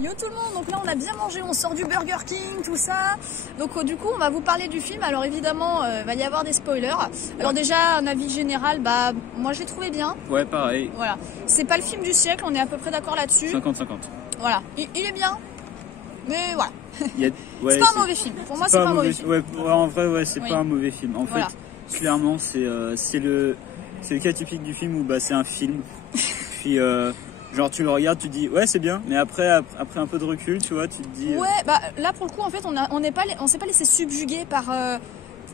Yo tout le monde, donc là on a bien mangé, on sort du Burger King, tout ça. Donc du coup on va vous parler du film. Alors évidemment va y avoir des spoilers. Alors déjà un avis général, bah moi je l'ai trouvé bien. Ouais pareil. Voilà, c'est pas le film du siècle, on est à peu près d'accord là-dessus. 50-50. Voilà, il est bien, mais voilà. Ouais, c'est pas un mauvais film, pour moi c'est pas un mauvais film. Ouais, en vrai ouais c'est pas un mauvais film. En fait clairement c'est le cas typique du film où bah, c'est un film. Puis genre tu le regardes, tu te dis ouais c'est bien, mais après un peu de recul, tu vois, tu te dis. Ouais, bah là pour le coup en fait on s'est pas laissé subjuguer par.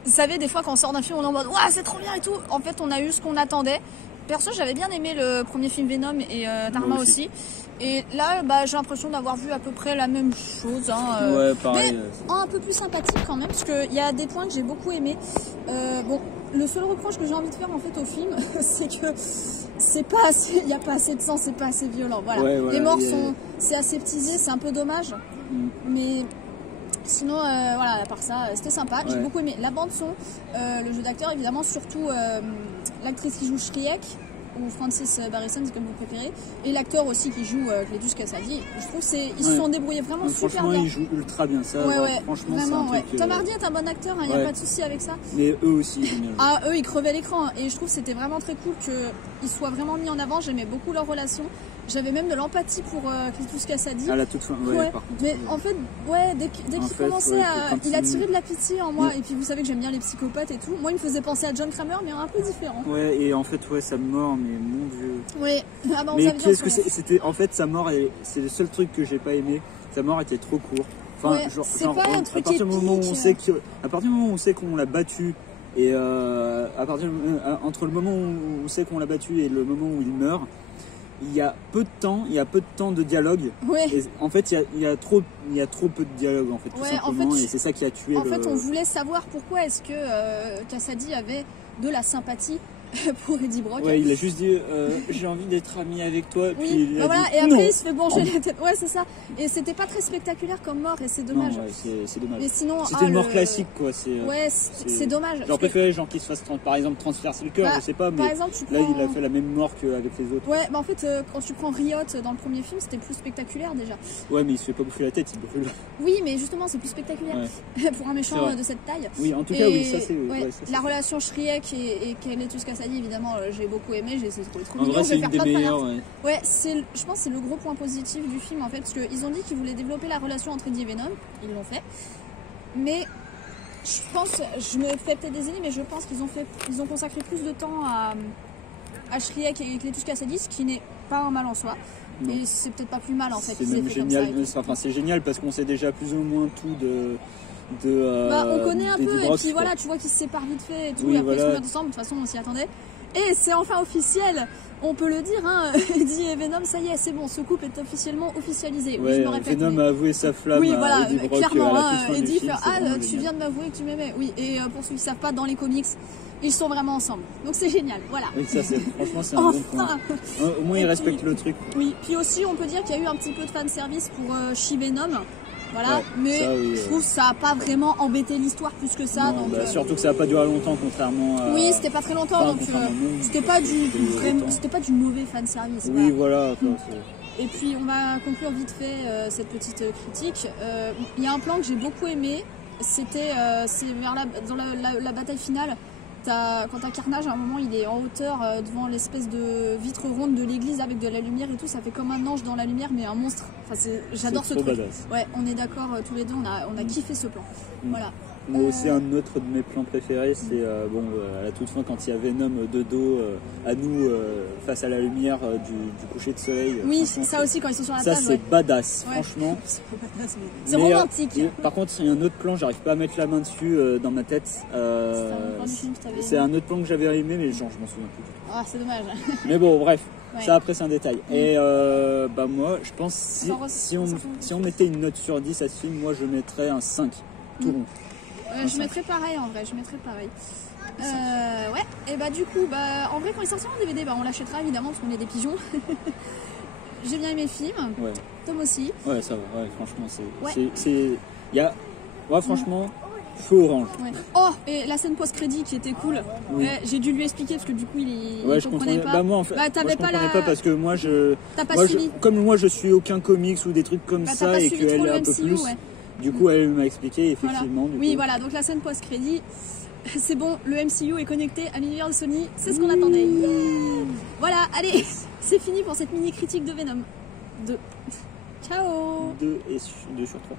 Vous savez des fois quand on sort d'un film on est en mode ouais c'est trop bien et tout. En fait on a eu ce qu'on attendait. Perso j'avais bien aimé le premier film Venom et Dharma aussi. Et là bah, j'ai l'impression d'avoir vu à peu près la même chose. Hein, ouais pareil. Mais un peu plus sympathique quand même parce qu'il y a des points que j'ai beaucoup aimé. Bon, le seul reproche que j'ai envie de faire en fait au film c'est que c'est pas assez, il n'y a pas assez de sang, c'est pas assez violent. Voilà. Ouais, voilà, les morts c'est aseptisé, c'est un peu dommage. Mais sinon, voilà, à part ça, c'était sympa. J'ai beaucoup aimé la bande son, le jeu d'acteur évidemment, surtout l'actrice qui joue Shriek ou Francis Barrison, c'est comme vous préférez, et l'acteur aussi qui joue Cletus Kasady. Je trouve qu'ils se sont débrouillés vraiment super bien. Franchement, ils jouent ultra bien ça. Franchement, vraiment, Tom Hardy est un bon acteur, il n'y a pas de souci avec ça. Mais eux aussi, ils eux, ils crevaient l'écran. Et je trouve que c'était vraiment très cool qu'ils soient vraiment mis en avant. J'aimais beaucoup leur relation. J'avais même de l'empathie pour Cletus Kasady. À la toute fin, par contre. Mais en fait, dès qu'il commençait il a tiré de la pitié en moi. Et puis vous savez que j'aime bien les psychopathes et tout. Moi, il me faisait penser à John Kramer, mais un peu différent. Ouais, et en fait, sa mort, mais mon dieu. Ouais, ah bah, mais qu'est-ce que c'était? En fait, sa mort, c'est le seul truc que j'ai pas aimé. Sa mort était trop courte. Enfin, à partir du moment où on sait qu'on l'a battu et entre le moment où on sait qu'on l'a battu et le moment où il meurt, il y a peu de temps de dialogue. Et en fait, il y a trop peu de dialogue en fait, tout simplement. Et c'est ça qui a tué. En fait, on voulait savoir pourquoi est-ce que Kasady avait de la sympathie pour Eddie Brock. Ouais, il a juste dit j'ai envie d'être ami avec toi. Oui, puis il a voilà, dit, et après non. il se fait manger la tête. Ouais, c'est ça. Et c'était pas très spectaculaire comme mort et c'est dommage. Non, c'est dommage. Mais sinon, c'était une mort classique quoi. C'est dommage. J'aurais préféré qu'il se fasse par exemple transpercer le cœur, je sais pas, mais par exemple, là il a fait la même mort qu'avec les autres. Ouais, bah en fait quand tu prends Riot dans le premier film, c'était plus spectaculaire déjà. Ouais, mais il se fait pas bouffer la tête, il brûle. Oui, mais justement c'est plus spectaculaire pour un méchant de cette taille. Oui, en tout cas, oui, ça c'est. La relation Shriek et Cletus Kasady, évidemment, j'ai beaucoup aimé, j'ai essayé de trouver trop mignon. En vrai, c'est une des meilleures. Ouais, je pense que c'est le gros point positif du film en fait, parce qu'ils ont dit qu'ils voulaient développer la relation entre Eddie et Venom, ils l'ont fait. Mais je pense, je me fais peut-être des ennemis, mais je pense qu'ils ont consacré plus de temps à Shriek et Cletus Kasady, ce qui n'est pas un mal en soi. Non. Et c'est peut-être pas plus mal en fait. C'est même génial, c'est génial parce qu'on sait déjà plus ou moins tout de. On connaît un peu, et puis voilà, tu vois qu'ils se séparent vite fait et tout, et après ils se remettent ensemble, de toute façon on s'y attendait. Et c'est enfin officiel, on peut le dire, hein, Eddie et Venom, ça y est, c'est bon, ce couple est officiellement officialisé. Ouais, je me répète, Venom a avoué sa flamme. Oui, voilà, Eddie Brock, clairement, Eddie fait tu viens de m'avouer que tu m'aimais. Oui, et pour ceux qui ne savent pas, dans les comics, ils sont vraiment ensemble. Donc c'est génial, voilà. Oui, ça, franchement, c'est un bon point. Au moins, ils respectent le truc. Oui, puis aussi, on peut dire qu'il y a eu un petit peu de fanservice pour She-Venom. Voilà, mais je trouve que ça n'a pas vraiment embêté l'histoire plus que ça. Non, donc, surtout que ça n'a pas duré longtemps, contrairement à. Oui, c'était pas très longtemps, donc c'était pas du mauvais fanservice. Oui, voilà. Et puis on va conclure vite fait cette petite critique. Il y a un plan que j'ai beaucoup aimé, c'est vers dans la bataille finale. Quand t'as Carnage, à un moment il est en hauteur devant l'espèce de vitre ronde de l'église avec de la lumière et tout, ça fait comme un ange dans la lumière mais un monstre. Enfin, j'adore ce truc. Badass. Ouais, on est d'accord tous les deux, on a kiffé ce plan. Voilà. Moi aussi, un autre de mes plans préférés, c'est à la toute fin quand il y a Venom de dos à nous face à la lumière du coucher de soleil. Oui, ça aussi quand ils sont sur la plage. Ça c'est badass, franchement. C'est romantique. Par contre, il y a un autre plan, j'arrive pas à mettre la main dessus dans ma tête. C'est un autre plan que j'avais aimé, mais genre je m'en souviens plus. Ah, c'est dommage. Mais bon, bref. Ça après c'est un détail. Et moi je pense si on mettait une note sur 10 à ce film, moi je mettrais un 5 tout rond. Je mettrais pareil en vrai, ouais, et bah du coup, en vrai quand il sortira en DVD, on l'achètera évidemment parce qu'on est des pigeons. J'ai bien aimé le film, Tom aussi. Ouais, ça va, franchement franchement, Feu orange. Ouais. Oh, et la scène post-crédit qui était cool. Oui. J'ai dû lui expliquer parce que du coup il comprenait pas. Bah moi en fait, je comprenais pas parce que moi comme moi je suis aucun comics ou des trucs comme ça et qu'elle est un peu plus. Ouais. Du coup elle m'a expliqué effectivement. Voilà. Voilà, donc la scène post-crédit, c'est bon, le MCU est connecté à l'univers de Sony, c'est ce qu'on attendait. Yeah. Voilà, allez, c'est fini pour cette mini critique de Venom 2. Ciao. 2 sur 3.